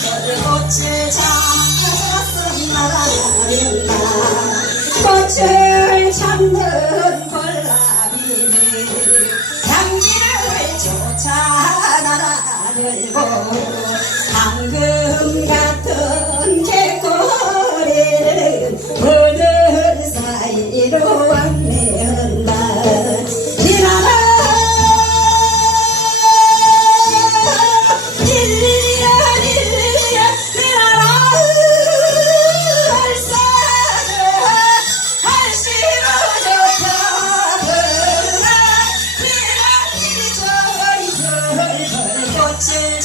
꽃을 찾았으나 꽃을 찾는 볼라비는 향기를 쫓아 날아들고 황금 같은 개꼬리는 그늘 사이로 안내한다. 꽃을